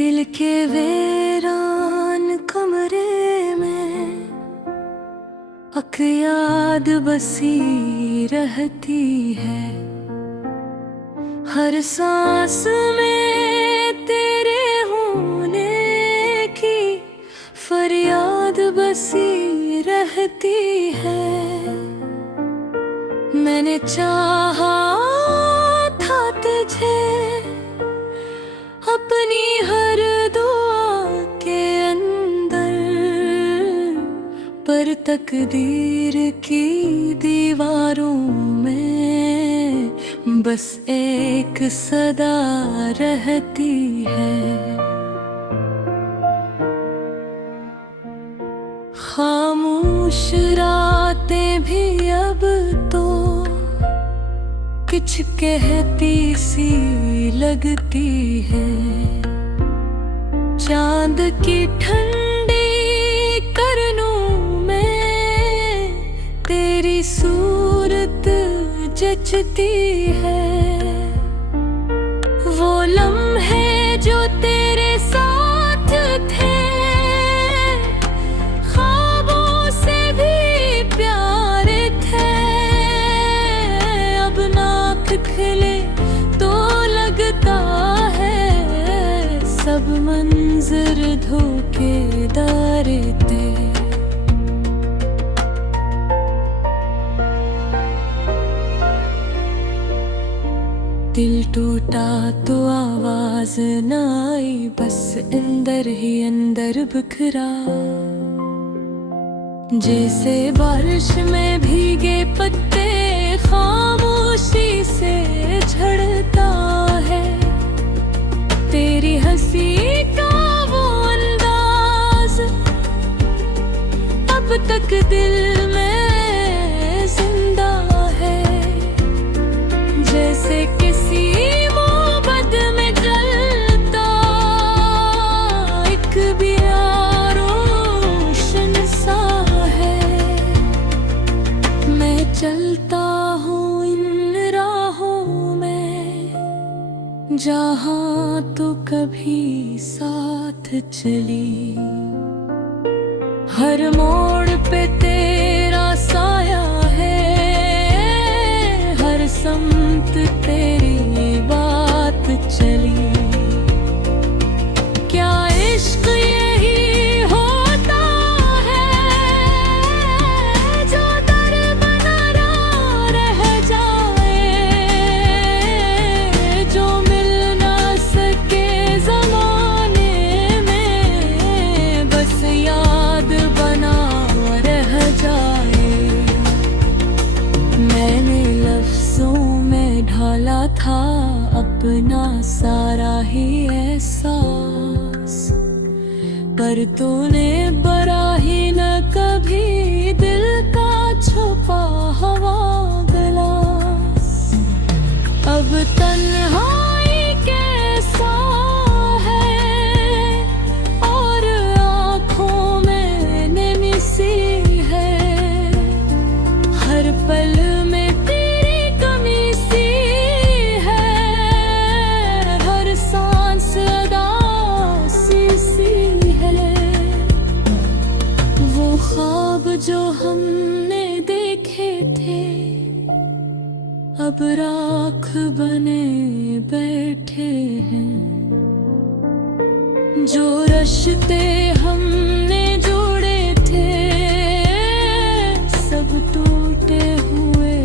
दिल के वीरान कमरे में अक याद बसी रहती है। हर सांस में तेरे होने की फरियाद बसी रहती है। मैंने चाहा था तुझे अपनी हर दुआ के अंदर, पर तकदीर की दीवारों में बस एक सदा रहती है। खामोश रातें भी अब तो कुछ कहती सी लगती है। चांद की ठंडी करनों में तेरी सूरत जचती है। वो लम्हे जो तेरे साथ थे ख्वाबों से भी प्यारे थे। अब नाक खिले तो लगता है सब मंजर धोखेदार थे। दिल टूटा तो आवाज न आई, बस अंदर ही अंदर बिखरा। जैसे बारिश में भीगे पत्ते खामोशी से झड़ता है। तेरी हंसी का वो अंदाज अब तक दिल में जिंदा है। जैसे किसी मोहब्बत में जलता एक दिया रोशन सा है। मैं चलता हूँ इन राहों में जहाँ तो कभी साथ चली। हर मोड़ पे तेरा साया है, हर समत तेरी बात चली। क्या इश्क यही होता है जो दर बना रह जाए, जो मिल ना सके जमाने में बस याद बना रह जाए। मैंने लफ्जों में ढाला था अपना सारा ही एहसास, पर तूने बरा ही न कभी दिल का छुपा हवा गिलास। अब तन्हाई कैसा है और आँखों में नमी सी है। हर पल में तेरी कमी सी है, हर सांस उदासी सी है। वो ख्वाब जो हमने देखे थे अब राख बने बैठे हैं। जो रिश्ते हमने जोड़े थे सब टूटे हुए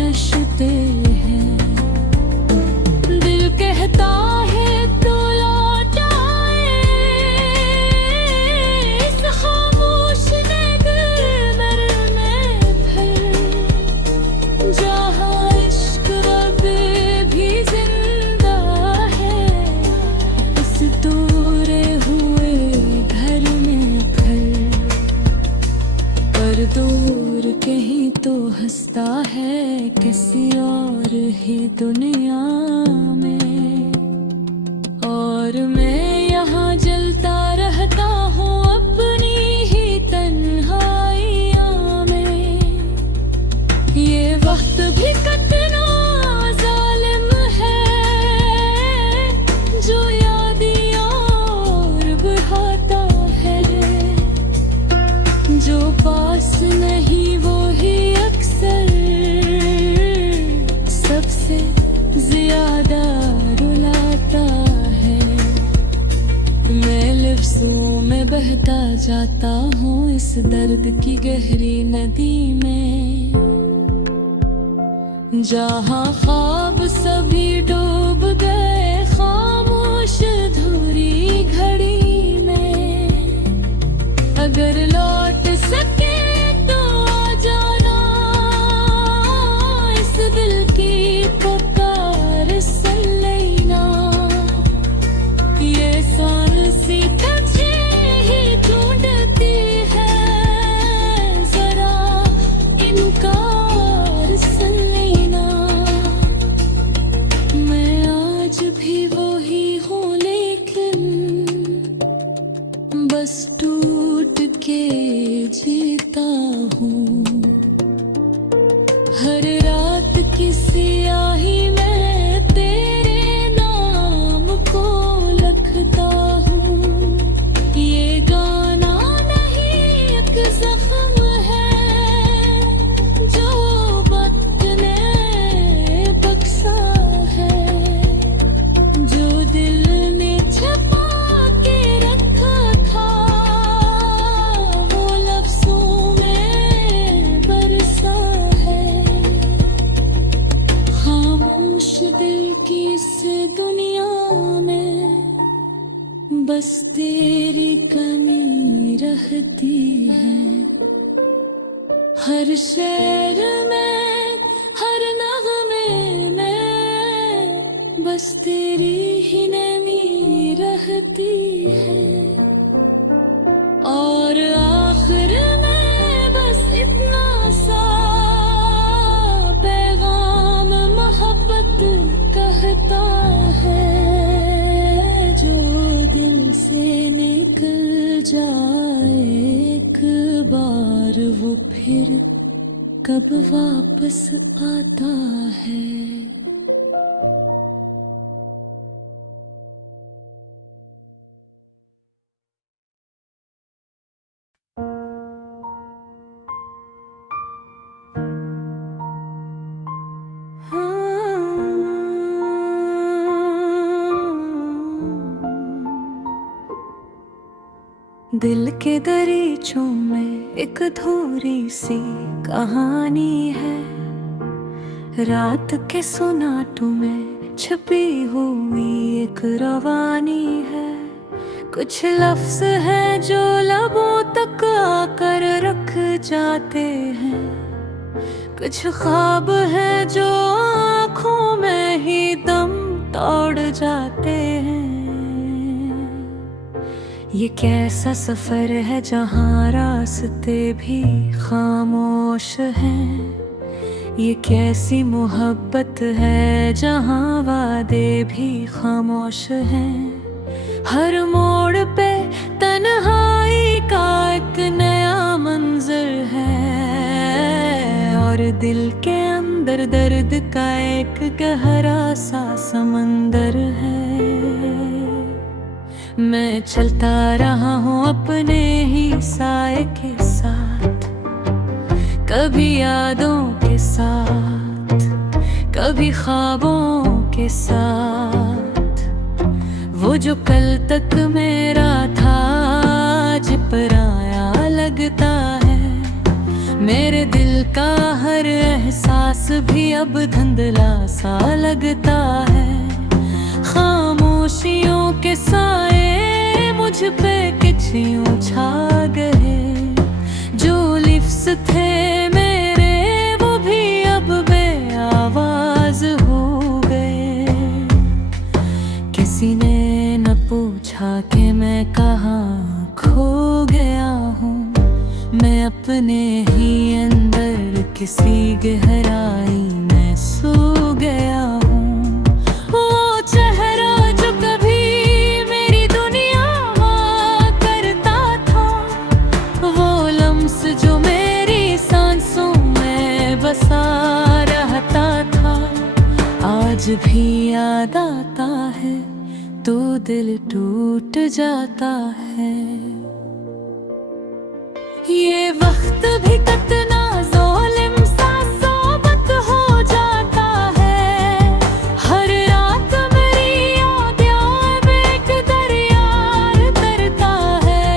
रिश्ते हैं। दिल कहता है तो लौट आए इस खामोश नगर में फिर, जहाँ इश्क रब भी जिंदा है इस दूरे हुए घर में फिर। पर दूर कहीं तो हंसता है किसी और ही दुनिया में, और मैं यहाँ जलता रहता हूँ अपनी ही तन्हाइयाँ में। ये वक्त भी कितना जालिम है जो यादियों बहता जाता हूँ इस दर्द की गहरी नदी में, जहाँ ख्वाब सभी डूब गए खामोश अधूरी घड़ी में। अगर लौट सके तो आ जाना, इस दिल की पुकार सुन लेना। ये सांसी तुझे ही ढूंढती है, जरा इनकार सुन लेना। मैं आज भी वही हूँ लेकिन बस टूट के जीता हूँ। हर रात की स्याही में तेरे नाम को लिखता हूँ। ये गाना नहीं एक जख्म है जो वक्त ने बख्शा है, जो दिल ने छुपा के रखा था वो लफ्जों में बरसा है। खामोश दिल की इस दुनिया में बस तेरी कमी रहती है। हर शेर में हर नगमे में बस तेरी ही नमी रहती है। और आखिर में बस इतना सा पैगाम मोहब्बत कहता है, जो दिल से निकल जाए एक बार वो फिर कब वापस आता है। दिल के दरीचों में एक अधूरी सी कहानी है, रात के सुनाटों में छुपी हुई एक रवानी है। कुछ लफ्ज हैं जो लबों तक आकर रख जाते हैं, कुछ ख्वाब हैं जो आँखों में ही दम तोड़ जाते हैं। ये कैसा सफर है जहाँ रास्ते भी खामोश हैं, ये कैसी मोहब्बत है जहाँ वादे भी खामोश हैं। हर मोड़ पे तन्हाई का एक नया मंजर है, और दिल के अंदर दर्द का एक गहरा सा समंदर है। मैं चलता रहा हूँ अपने ही साए के साथ, कभी यादों के साथ, कभी ख्वाबों के साथ। वो जो कल तक मेरा था आज पराया लगता है। मेरे दिल का हर एहसास भी अब धुंधला सा लगता है। खामोशियों के साए मुझ पे कुछ यूं छा गए, जो लिफ्स थे मेरे वो भी अब बेआवाज हो गए। किसी ने न पूछा कि मैं कहाँ खो गया हूँ, मैं अपने ही अंदर किसी गहराई में सो गया हूँ। वो चेहरा जो कभी मेरी दुनिया हुआ करता था, वो लम्स जो मेरी सांसों में बसा रहता था, आज भी याद आता है तो दिल टूट जाता है। ये वक्त भी कितना ज़ालिम सा सोबत हो जाता है। हर रात मेरी याद एक दरिया तरता है।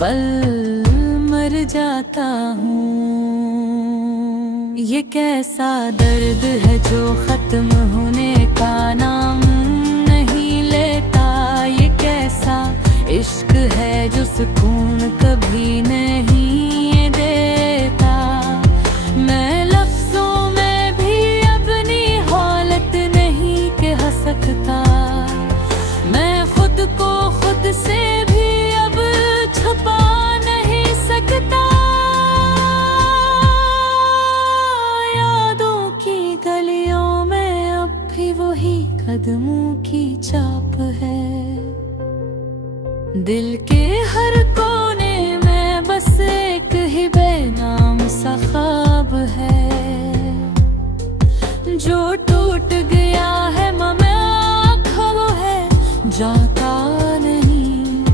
पल मर जाता हूँ। ये कैसा दर्द है जो खत्म होने का नाम नहीं लेता। ये कैसा इश्क है जो सुकून कभी नहीं देता। मैं लफ्जों में भी अपनी हालत नहीं कह सकता। मैं खुद को खुद से भी अब छुपा नहीं सकता। यादों की गलियों में अब भी वही कदमों की छाप है। दिल के हर कोने में बस एक ही बेनाम सा ख्वाब है जो टूट गया है मगर वो है जाता नहीं।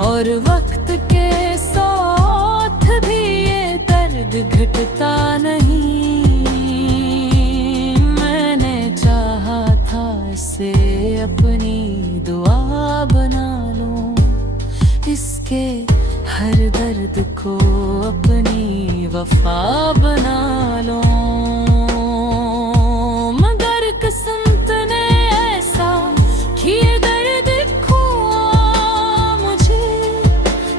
और वक्त के साथ भी ये दर्द घटता नहीं। मैंने चाहा था इसे अपनी दुआ बना लूं, इसके हर दर्द को अपनी वफा बना लो। मगर किस्मत ने ऐसा किए दर्द खोआ मुझे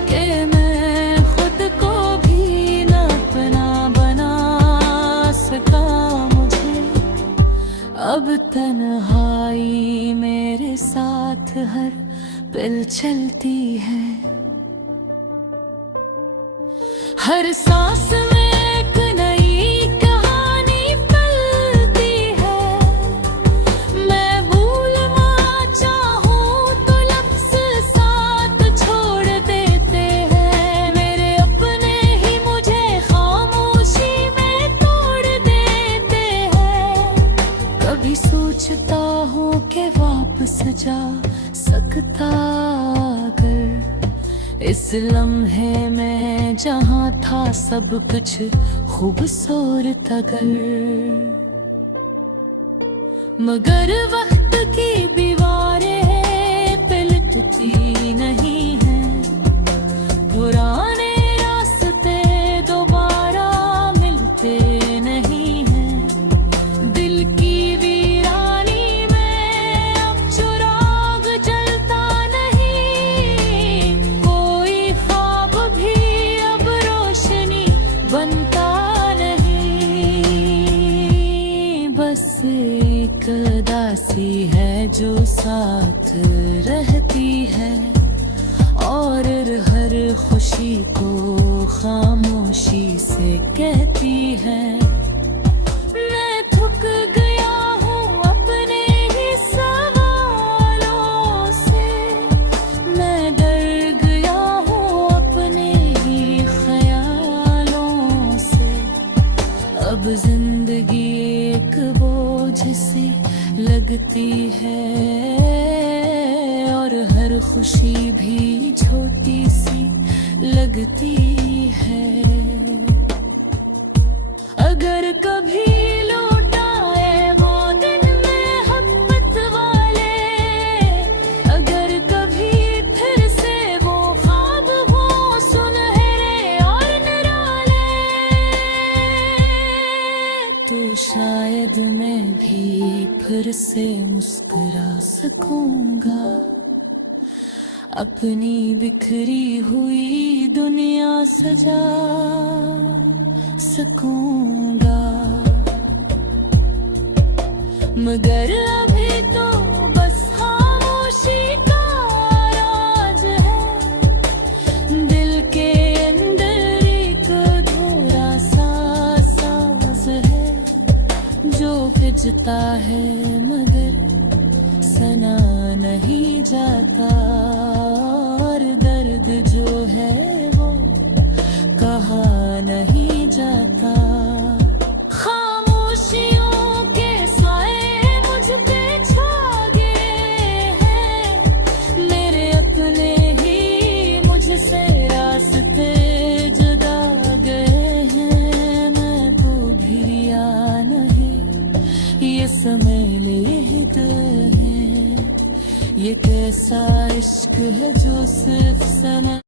कि मैं खुद को भी न अपना बना सका। मुझे अब तन्हाई मेरे साथ हर पल चलती है। हर सांस में एक नई कहानी पलती है। मैं भूलना चाहूँ तो लफ्ज़ साथ छोड़ देते हैं। मेरे अपने ही मुझे खामोशी में तोड़ देते हैं। कभी सोचता हूँ कि वापस जा सकता अगर इस लम्हे में जहाँ था सब कुछ खूबसूरत अगर। मगर वक्त की दीवारें पिलटती नहीं है। पुराने रास्ते दोबारा मिलते नहीं हैं। दिल की वीरानी में अब चिराग जलता नहीं। कोई ख्वाब भी अब रोशनी बनता नहीं। बस एक दासी है जो साथ रहती है और हर खुशी को खामोशी से कहती है। मैं थक गया हूँ अपने ही सवालों से। मैं डर गया हूँ अपने ही ख्यालों से। अब जिंदगी एक बोझ सी लगती है और हर खुशी भी छोटी सी लगती है। अगर कभी लौट आए वो दिन में हक़्क़त वाले, अगर कभी फिर से वो ख्वाब हो सुनहरे और निराले, तो शायद मैं भी फिर से मुस्कुरा सकूंगा। अपनी बिखरी हुई दुनिया सजा सकूंगा। मगर अभी तो बस खामोशी का राज है। दिल के अंदर एक अधूरा सा सांस है जो भिजता है मगर सना नहीं जाता। और दर्द जो है वो कहा नहीं जाता। खामोशियों के साए मुझ पे छा गए हैं। मेरे अपने ही मुझसे रास्ते जुदा गए हैं। मैं तो भी रिया नहीं ये समय लेट है। ये कैसा इश्क है जो सिर्फ समय